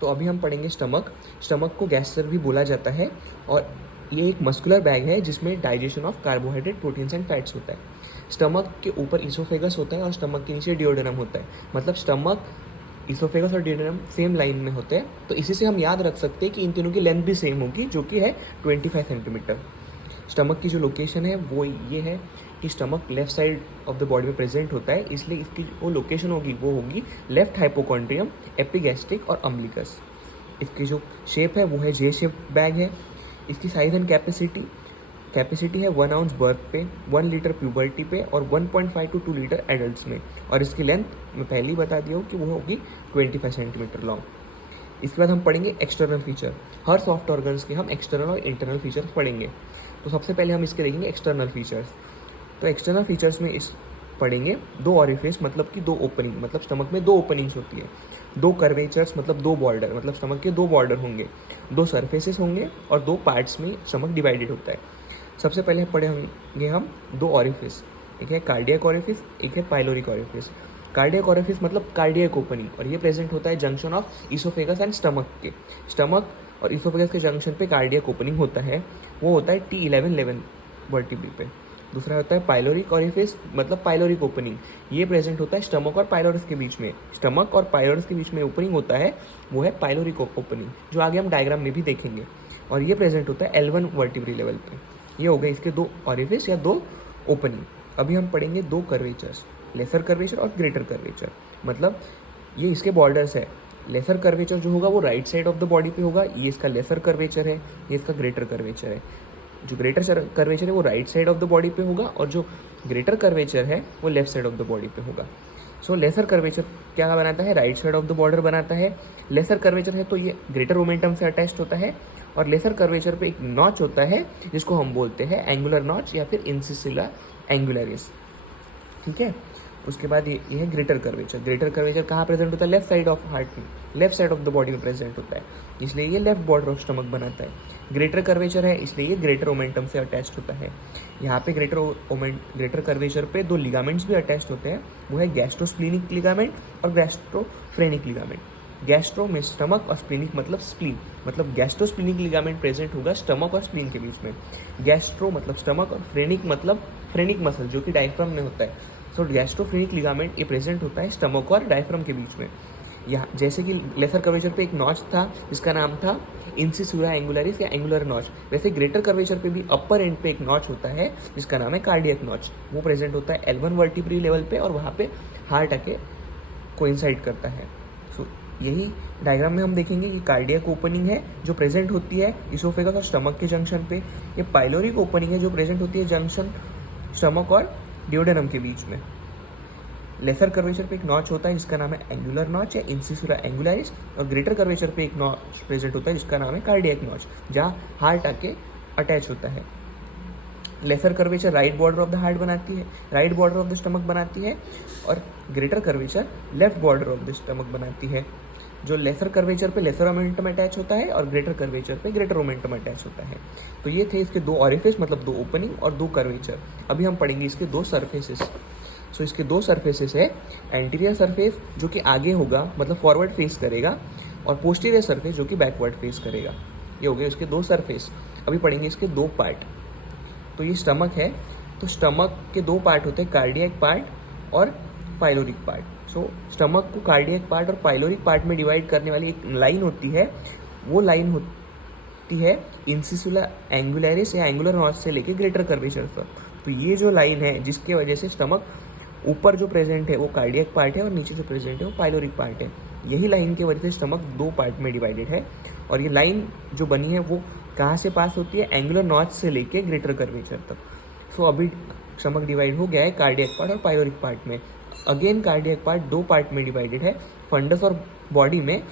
तो अभी हम पढ़ेंगे स्टमक। स्टमक को गैस्ट्रस भी बोला जाता है और ये एक मस्कुलर बैग है जिसमें digestion of carbohydrate, proteins and fats होता है। स्टमक के ऊपर इसोफेगस होता है और स्टमक के नीचे डिओडेनम होता है। मतलब स्टमक, इसोफेगस और डिओडेनम सेम लाइन में होते हैं। तो इसी से हम याद रख सकते हैं कि इन तीनों की लेंथ भी सेम होगी, जो कि है 25 सेंटीमीटर। स्टमक की जो लोकेशन है वो ये है कि stomach left side of the body में प्रेजेंट होता है, इसलिए इसकी वो लोकेशन होगी वो होगी लेफ्ट हाइपोकॉन्ड्रियम, एपिगैस्ट्रिक और अम्बिलिकस। इसकी जो शेप है वो है जे शेप बैग है। इसकी साइज एंड कैपेसिटी है 1 आउंस बर्थ पे, 1 लीटर प्यूबर्टी पे और 1.5 to 2 लीटर एडल्ट्स में। और इसकी लेंथ मैं पहले ही बता दिया हूँ कि वो होगी 25 सेंटीमीटर लॉन्ग। इसके बाद हम पढ़ेंगे एक्सटर्नल फीचर। हर सॉफ्ट ऑर्गन्स के हम एक्सटर्नल और इंटरनल फीचर्स पढ़ेंगे। तो सबसे पहले हम इसके देखेंगे एक्सटर्नल फीचर्स। तो एक्सटर्नल फीचर्स में इस पढ़ेंगे 2 ऑरिफिस, मतलब कि 2 ओपनिंग, मतलब स्टमक में 2 ओपनिंग्स होती है। 2 कर्वेचर्स, मतलब 2 बॉर्डर, मतलब स्टमक के 2 बॉर्डर होंगे। 2 सरफेसेस होंगे और 2 पार्ट्स में स्टमक डिवाइडेड होता है। सबसे पहले पढ़ेंगे हम 2 ऑरिफिस। एक है कार्डियक ऑरिफिस, एक है पाइलोरिक ऑरिफिस। कार्डियक ऑरिफिस मतलब कार्डियक ओपनिंग, और ये प्रेजेंट होता है junction of oesophagus and stomach के। स्टमक और इसोफेगस के जंक्शन पे कार्डियक ओपनिंग होता है, वो होता है T11 वर्टिब्री पे। दूसरा होता है पाइलोरिक ऑरिफिस, मतलब पाइलोरिक ओपनिंग। ये प्रेजेंट होता है स्टमक और पाइलोरस के बीच में। स्टमक और पाइलोरस के बीच में ओपनिंग होता है, वो है पाइलोरिक ओपनिंग, जो आगे हम डायग्राम में भी देखेंगे। और ये प्रेजेंट होता है L1 वर्टिब्री लेवल पे। ये हो गए इसके 2 ऑरिफिस या 2 ओपनिंग। अभी हम पढ़ेंगे 2 कर्वेचर्स, लेसर कर्वेचर और ग्रेटर कर्वेचर। मतलब ये इसके बॉर्डर्स है। लेसर कर्वेचर जो होगा वो right side of the body पे होगा, ये इसका लेसर कर्वेचर है, ये इसका ग्रेटर कर्वेचर है। जो ग्रेटर कर्वेचर है वो right side of the body पे होगा और जो ग्रेटर कर्वेचर है वो left side of the body पे होगा। सो लेसर कर्वेचर क्या बनाता है, right side of the border बनाता है। लेसर कर्वेचर है तो ये ग्रेटर मोमेंटम से अटैच्ड होता है। और लेसर कर्वेचर पे एक नॉच होता है जिसको हम बोलते हैं एंगुलर नॉच या फिर इंसिसिला एंगुलरिस। ठीक है। उसके बाद ये है ग्रेटर कर्वेचर। ग्रेटर कर्वेचर कहाँ प्रेजेंट होता है, लेफ्ट साइड ऑफ हार्ट में, left side of the body में प्रेजेंट होता है, इसलिए ये लेफ्ट बॉर्डर ऑफ स्टमक बनाता है। ग्रेटर कर्वेचर है इसलिए ये ग्रेटर ओमेंटम से अटैच्ड होता है। यहाँ पे ग्रेटर कर्वेचर पे 2 लिगामेंट्स भी अटैच्ड होते हैं, वो है गैस्ट्रोस्प्लीनिक लिगामेंट और गैस्ट्रोफ्रेनिक लिगामेंट। गैस्ट्रो में स्टमक और स्प्लीनिक मतलब स्प्लीन, मतलब गैस्ट्रोस्प्लीनिक लिगामेंट प्रेजेंट होगा स्टमक और स्प्लीन के बीच में। गैस्ट्रो मतलब स्टमक और फ्रेनिक मतलब फ्रेनिक मसल जो कि डायफ्राम में होता है। सो गैस्ट्रोफ्रेनिक लिगामेंट ये प्रेजेंट होता है स्टमक और डायफ्राम के बीच में। यहाँ जैसे कि लेसर कर्वेचर पे एक नॉच था जिसका नाम था इंसिसुरा एंगुलरिस या एंगुलर नॉच, वैसे ग्रेटर कर्वेचर पे भी अपर एंड पे एक नॉच होता है जिसका नाम है कार्डियक नॉच। वो प्रेजेंट होता है L1 वर्टिब्री लेवल पे और वहाँ पे हार्ट आके कोइंसाइड करता है। सो यही डायग्राम में हम देखेंगे कि कार्डियक ओपनिंग है जो प्रेजेंट होती है इसोफेगस और स्टमक के जंक्शन पे। ये पाइलोरिक ओपनिंग है जो प्रेजेंट होती है जंक्शन स्टमक और डिओडेनम के बीच में। लेसर कर्वेचर पे एक नॉच होता है जिसका नाम है एंगुलर नॉच या इंसिसुरा एंगुलरिस, और ग्रेटर कर्वेचर पे एक नॉच प्रेजेंट होता है जिसका नाम है कार्डियक नॉच, जहाँ हार्ट आके अटैच होता है। Lesser curvature right border of the heart बनाती है, right border of the stomach बनाती है, और greater curvature left border of the stomach बनाती है। जो लेसर कर्वेचर पे लेसर मोमेंटम अटैच होता है और ग्रेटर कर्वेचर पे ग्रेटर मोमेंटम अटैच होता है। तो ये थे इसके 2 ऑरिफिस, मतलब 2 ओपनिंग और 2 कर्वेचर। अभी हम पढ़ेंगे इसके 2 सरफेसेस। सो इसके 2 सरफेसेस है, एंटीरियर सरफेस जो कि आगे होगा मतलब फॉरवर्ड फेस करेगा, और पोस्टीरियर सरफेस जो कि बैकवर्ड फेस करेगा। ये हो गए इसके 2 सरफेस। अभी पढ़ेंगे इसके 2 पार्ट। तो ये स्टमक है, तो स्टमक के 2 पार्ट होते हैं, कार्डियक पार्ट और पाइलोरिक पार्ट। सो स्टमक को कार्डियक पार्ट और पाइलोरिक पार्ट में डिवाइड करने वाली एक लाइन होती है, वो लाइन होती है इंसिसुला एंगुलरिस या एंगुलर नॉच से लेके ग्रेटर कर्वेचर तक। तो ये जो लाइन है जिसके वजह से स्टमक ऊपर जो प्रेजेंट है वो कार्डियक पार्ट है और नीचे जो प्रेजेंट है वो पाइलोरिक पार्ट है, यही लाइन की वजह से स्टमक 2 पार्ट में डिवाइडेड है। और ये लाइन जो बनी है वो कहाँ से पास होती है, एंगुलर नॉच से लेके ग्रेटर कर्वेचर तक। सो अभी स्टमक डिवाइड हो गया है कार्डियक पार्ट और पाइलोरिक पार्ट में। अगेन कार्डियक पार्ट 2 पार्ट में डिवाइडेड है। फंडस और बॉडी में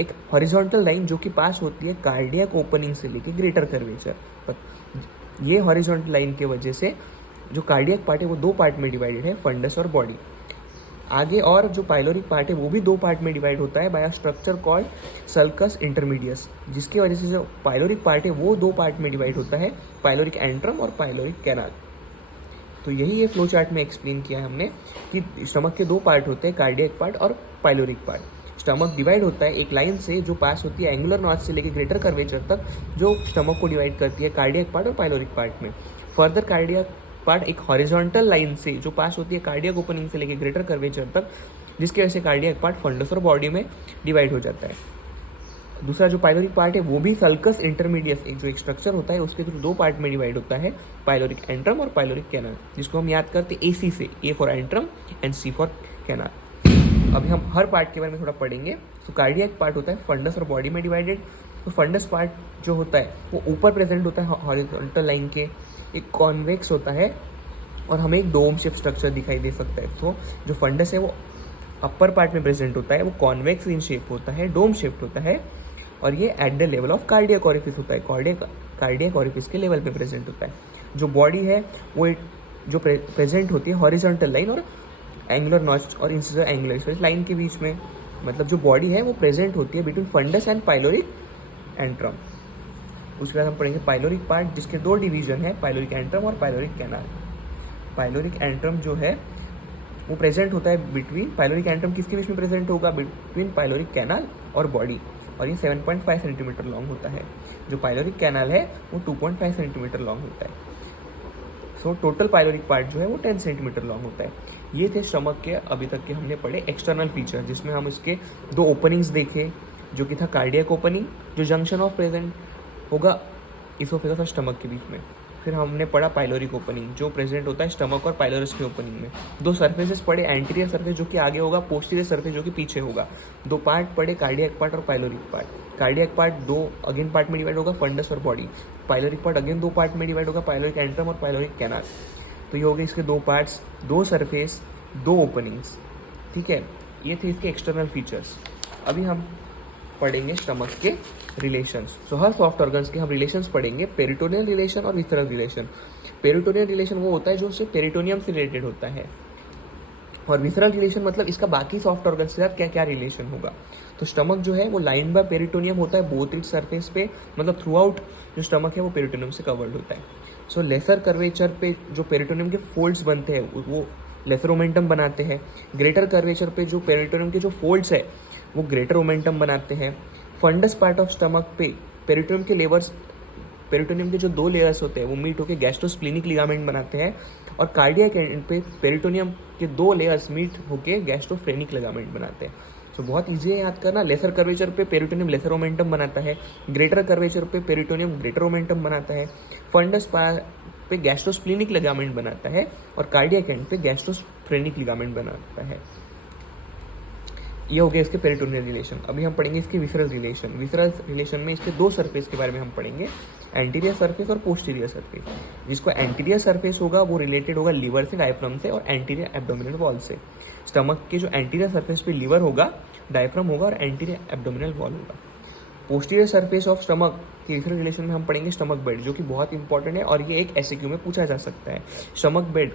एक हॉरिजॉन्टल लाइन जो कि पास होती है कार्डियक ओपनिंग से लेके ग्रेटर कर्वेचर, ये हॉरिजॉन्टल लाइन के वजह से जो कार्डियक पार्ट है वो 2 पार्ट में डिवाइडेड है, फंडस और बॉडी। आगे और जो पाइलोरिक पार्ट है वो भी 2 पार्ट में डिवाइड होता है by a structure called sulcus intermedius, जिसकी वजह से जो पाइलोरिक पार्ट है वो 2 पार्ट में डिवाइड होता है, पाइलोरिक एंट्रम और पाइलोरिक कैनाल। तो यही ये फ्लो चार्ट में एक्सप्लेन किया है हमने कि स्टमक के 2 पार्ट होते हैं, कार्डियक पार्ट और पाइलोरिक पार्ट। स्टमक डिवाइड होता है एक लाइन से जो पास होती है एंगुलर नॉच से लेकर ग्रेटर कर्वेचर तक, जो स्टमक को डिवाइड करती है कार्डियक पार्ट और पाइलोरिक पार्ट में। फर्दर कार्डियक पार्ट एक हॉरिजॉन्टल लाइन से जो पास होती है कार्डियक ओपनिंग से लेकर ग्रेटर कर्वेचर तक, जिसकी वजह से कार्डियक पार्ट फंडस और बॉडी में डिवाइड हो जाता है। दूसरा जो पाइलोरिक पार्ट है वो भी सल्कस इंटरमीडियस एक जो एक स्ट्रक्चर होता है उसके थ्रू दो पार्ट में डिवाइड होता है, पाइलोरिक एंट्रम और पाइलोरिक कैनाल, जिसको हम याद करते हैं AC से, A for antrum and C for canal. अभी हम हर पार्ट के बारे में थोड़ा पढ़ेंगे। तो कार्डियक पार्ट होता है फंडस और बॉडी में डिवाइडेड। तो फंडस पार्ट जो होता है वो ऊपर प्रेजेंट होता है हॉरिजॉन्टल लाइन के, एक कॉन्वेक्स होता है और हमें एक डोम शेप स्ट्रक्चर दिखाई दे सकता है। तो जो फंडस है वो अपर पार्ट में प्रेजेंट होता है, वो कॉन्वेक्स इन शेप होता है, डोम शेप्ड होता है, और ये at the level of cardiac orifice होता है, कार्डियक ओरिफिस के लेवल पे प्रेजेंट होता है। जो बॉडी है वो जो प्रेजेंट होती है हॉरिजॉन्टल लाइन और एंगुलर नॉच और इंसिजर एंगुलर लाइन के बीच में, मतलब जो बॉडी है वो प्रेजेंट होती है between fundus and pyloric antrum. उसके बाद हम पढ़ेंगे पाइलोरिक पार्ट, जिसके दो डिवीजन है, पाइलोरिक एंट्रम और पाइलोरिक कैनाल। पाइलोरिक एंट्रम जो है वो प्रेजेंट होता है बिटवीन, पाइलोरिक एंट्रम किसके बीच में प्रेजेंट होगा, बिटवीन पाइलोरिक कैनाल और बॉडी, और ये 7.5 सेंटीमीटर लॉन्ग होता है। जो पाइलोरिक कैनाल है वो 2.5 सेंटीमीटर लॉन्ग होता है। सो टोटल पाइलोरिक पार्ट जो है वो 10 सेंटीमीटर लॉन्ग होता है। ये थे स्टमक के अभी तक के हमने पढ़े एक्सटर्नल फीचर, जिसमें हम इसके दो ओपनिंग्स देखे, जो कि था कार्डियक ओपनिंग जो जंक्शन ऑफ प्रेजेंट होगा इसोफेगस और स्टमक के बीच में। फिर हमने पढ़ा पाइलोरिक ओपनिंग जो प्रेजेंट होता है स्टमक और पाइलोरस के ओपनिंग में। दो सर्फेसेस पढ़े, एंटीरियर सर्फेस जो कि आगे होगा, पोस्टीरियर सर्फेस जो कि पीछे होगा। दो पार्ट पढ़े, कार्डियक पार्ट और पाइलोरिक पार्ट। कार्डियक पार्ट दो अगेन पार्ट में डिवाइड होगा, फंडस और बॉडी। पाइलोरिक पार्ट अगेन दो पार्ट में डिवाइड होगा, पाइलोरिक एंट्रम और पाइलोरिक कैनाल। तो ये हो गए इसके दो पार्ट्स, दो सर्फेस, दो ओपनिंग्स। ठीक है, ये थे इसके एक्सटर्नल फीचर्स। अभी हम पढ़ेंगे स्टमक के रिलेशंस। सो हर सॉफ्ट ऑर्गन्स के हम रिलेशंस पढ़ेंगे, पेरिटोनियल रिलेशन और विसरल रिलेशन। पेरिटोनियल रिलेशन वो होता है जो सिर्फ पेरिटोनियम से रिलेटेड होता है, और विसरल रिलेशन मतलब इसका बाकी सॉफ्ट ऑर्गन्स के साथ क्या क्या रिलेशन होगा। तो स्टमक जो है वो लाइन बाय पेरिटोनियम होता है बोथ इट्स सरफेस पे, मतलब थ्रू आउट जो स्टमक है वो पेरिटोनियम से कवर्ड होता है। सो लेसर कर्वेचर पे जो पेरिटोनियम के फोल्ड्स बनते हैं वो लेसर ओमेंटम बनाते हैं। ग्रेटर कर्वेचर पे जो पेरिटोनियम के जो फोल्ड्स है वो ग्रेटर ओमेंटम बनाते हैं। फंडस पार्ट ऑफ स्टमक पे पेरिटोनियम के लेवर्स, पेरिटोनियम के जो दो लेयर्स होते हैं वो मीट होकर गैस्ट्रोस्प्लिनिक लिगामेंट बनाते हैं, और कार्डियक एंड पे पेरिटोनियम के दो लेयर्स मीट होकर गैस्ट्रोफ्रेनिक लिगामेंट बनाते हैं। सो बहुत ईजी है याद करना। लेसर कर्वेचर पे पेरिटोनियम लेसर ओमेंटम बनाता है, ग्रेटर कर्वेचर पे पेरिटोनियम ग्रेटर ओमेंटम बनाता है, फंडस पे गैस्ट्रोस्प्लिनिक लिगामेंट बनाता है, और कार्डियक एंड पे गैस्ट्रोफ्रेनिक लिगामेंट बनाता है। ये हो गया इसके पेरिटोनियल रिलेशन। अभी हम पढ़ेंगे इसके विसरल रिलेशन। विसरल रिलेशन में इसके दो सरफेस के बारे में हम पढ़ेंगे, एंटीरियर सरफेस और पोस्टीरियर सरफेस। जिसको एंटीरियर सरफेस होगा वो रिलेटेड होगा लीवर से, डायफ्राम से और एंटीरियर एब्डोमिनल वॉल से। स्टमक के जो एंटीरियर सरफेस पे लीवर होगा, डायफ्राम होगा और एंटीरियर एब्डोमिनल वॉल होगा। पोस्टीरियर सरफेस ऑफ स्टमक के विसरल रिलेशन में हम पढ़ेंगे स्टमक बेड, जो कि बहुत इंपॉर्टेंट है और ये एक SAQ में पूछा जा सकता है। स्टमक बेड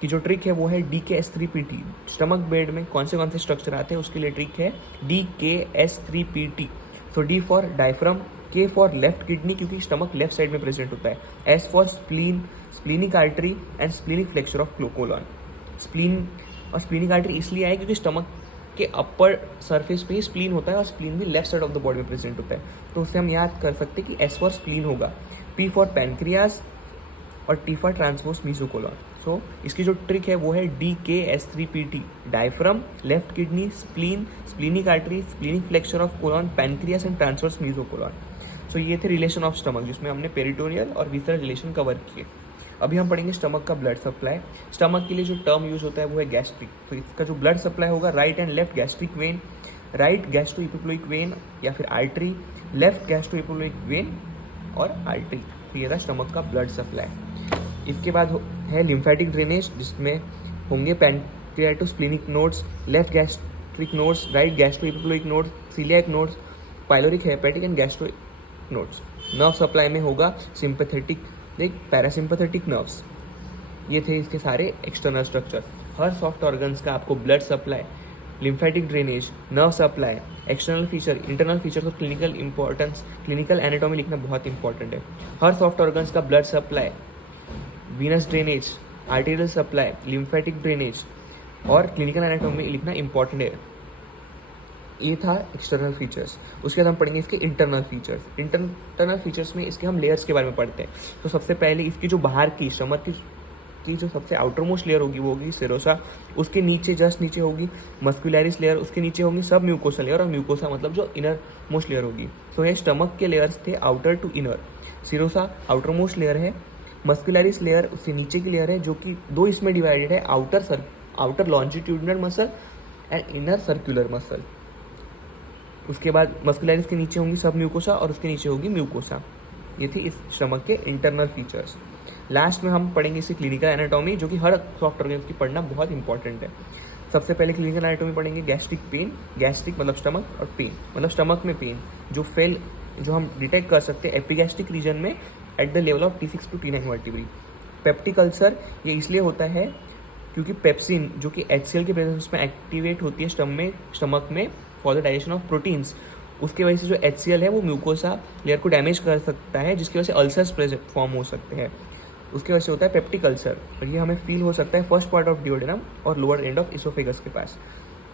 की जो ट्रिक है वो है DKS3PT। स्टमक बेड में कौन से स्ट्रक्चर आते हैं उसके लिए ट्रिक है DKS3PT। So D for diaphragm, K for left kidney क्योंकि स्टमक लेफ्ट साइड में प्रेजेंट होता है, S for spleen, splenic artery and splenic flexure of colon. Spleen और स्प्लीनिक आर्टरी इसलिए आए क्योंकि स्टमक के अपर सरफेस पे ही स्प्लीन होता है और स्प्लीन भी left side of the body में प्रेजेंट होता है। तो उससे हम याद कर सकते हैं कि S फॉर स्प्लीन होगा, P फॉर पैनक्रियाज और T for transverse mesocolon. So इसकी जो ट्रिक है वो है DKS3PT। Diaphragm, left kidney, spleen, splenic artery, splenic flexure of colon, pancreas and transverse mesocolon. So ये थे रिलेशन ऑफ स्टमक, जिसमें हमने पेरिटोनियल और विसरल रिलेशन कवर किए। अभी हम पढ़ेंगे स्टमक का ब्लड सप्लाई। स्टमक के लिए जो टर्म यूज होता है वो है गैस्ट्रिक। तो इसका जो ब्लड सप्लाई होगा, right and left gastric vein, right gastroepiploic vein या फिर आर्टरी, लेफ्ट गैस्ट्रोइपिक्लोइक वेन और आर्टरी। तो ये था स्टमक का ब्लड सप्लाई। इसके बाद है लिम्फेटिक ड्रेनेज, जिसमें होंगे pancreaticosplenic nodes, left gastric nodes, right gastroepiploic nodes, coeliac nodes, pyloric, hepatic and gastric nodes. Nerve supply में होगा सिंपैथेटिक, पैरासिम्पैथेटिक नर्व्स। ये थे इसके सारे एक्सटर्नल स्ट्रक्चर। हर सॉफ्ट ऑर्गन्स का आपको blood supply, lymphatic drainage, nerve supply, external feature, internal feature और क्लिनिकल इंपॉर्टेंस, क्लिनिकल एनाटॉमी लिखना बहुत इंपॉर्टेंट है। हर सॉफ्ट ऑर्गन्स का blood supply, venous drainage, arterial supply, lymphatic drainage और क्लिनिकल एनाटॉमी लिखना इंपॉर्टेंट है। ये था एक्सटर्नल फीचर्स। उसके बाद हम पढ़ेंगे इसके इंटरनल फीचर्स। इंटरनल फीचर्स में इसके हम लेयर्स के बारे में पढ़ते हैं। तो सबसे पहले इसकी जो बाहर की स्टमक की जो सबसे आउटर मोस्ट लेयर होगी वो होगी सेरोसा। उसके नीचे जस्ट नीचे होगी मस्कुलरिस लेयर, उसके नीचे होंगी सब म्यूकोसा लेयर, और म्यूकोसा मतलब जो इनर मोस्ट लेयर होगी। सो ये स्टमक के लेयर्स थे outer to inner. Serosa outer most layer है, मस्कुलरिस लेयर उससे नीचे की लेयर है, जो कि दो इसमें डिवाइडेड है, outer longitudinal muscle and inner circular muscle. उसके बाद मस्कुलरिस के नीचे होंगी सब म्यूकोसा और उसके नीचे होगी म्यूकोसा। ये थी इस स्टमक के इंटरनल फीचर्स। लास्ट में हम पढ़ेंगे इसकी क्लिनिकल एनाटॉमी, जो कि हर सॉफ्ट ऑर्गेन्स की पढ़ना बहुत इंपॉर्टेंट है। सबसे पहले क्लिनिकल एनाटॉमी पढ़ेंगे गैस्ट्रिक पेन। गैस्ट्रिक मतलब स्टमक, और पेन मतलब स्टमक में पेन जो हम डिटेक्ट कर सकते हैं एपिगैस्ट्रिक रीजन में at the level of T6 to T9 vertebrae. Peptic ulcer ये इसलिए होता है क्योंकि पेप्सिन जो कि HCl के प्रेजेंस में एक्टिवेट होती है स्टमक में for the digestion of proteins, उसके वजह से जो HCl है वो म्यूकोसा लेयर को डैमेज कर सकता है, जिसकी वजह से अल्सर्स फॉर्म हो सकते हैं। उसके वजह से होता है पेप्टिक अल्सर, और ये हमें फील हो सकता है फर्स्ट पार्ट ऑफ डिओडेनम और लोअर एंड ऑफ इसोफेगस के पास।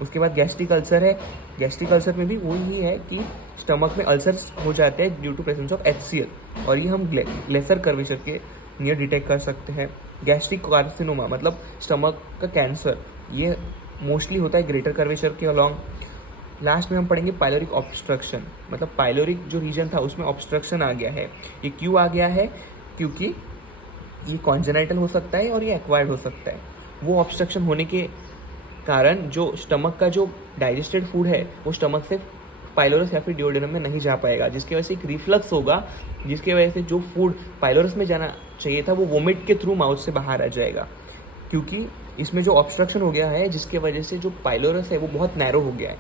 उसके बाद गैस्ट्रिक अल्सर है। गैस्ट्रिक अल्सर में भी वही है कि स्टमक में अल्सर्स हो जाते हैं due to presence of HCl, और ये हम लेसर कर्वेचर के नियर डिटेक्ट कर सकते हैं। गैस्ट्रिक कार्सिनोमा मतलब स्टमक का कैंसर, ये मोस्टली होता है ग्रेटर कर्वेचर के अलॉन्ग। लास्ट में हम पढ़ेंगे पाइलोरिक ऑब्स्ट्रक्शन, मतलब पाइलोरिक जो रीजन था उसमें ऑब्स्ट्रक्शन आ गया है। ये क्यों आ गया है? क्योंकि ये कॉन्जेनाइटल हो सकता है और ये एक्वायर्ड हो सकता है। वो ऑब्स्ट्रक्शन होने के कारण जो स्टमक का जो डाइजेस्टेड फूड है वो स्टमक से पाइलोरस या फिर डिओडेनम में नहीं जा पाएगा, जिसकी वजह से एक रिफ्लक्स होगा, जिसकी वजह से जो फूड पाइलोरस में जाना चाहिए था वो वोमिट के थ्रू माउथ से बाहर आ जाएगा, क्योंकि इसमें जो ऑब्स्ट्रक्शन हो गया है जिसकी वजह से जो पाइलोरस है वो बहुत नैरो हो गया है,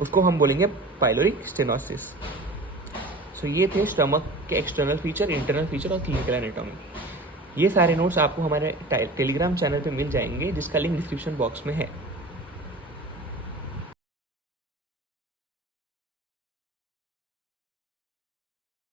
उसको हम बोलेंगे पाइलोरिक स्टेनोसिस। सो ये थे स्टमक के एक्सटर्नल फीचर, इंटरनल फीचर और क्लिनिकल एनाटॉमी। ये सारे नोट्स आपको हमारे टेलीग्राम चैनल पे मिल जाएंगे, जिसका लिंक डिस्क्रिप्शन बॉक्स में है।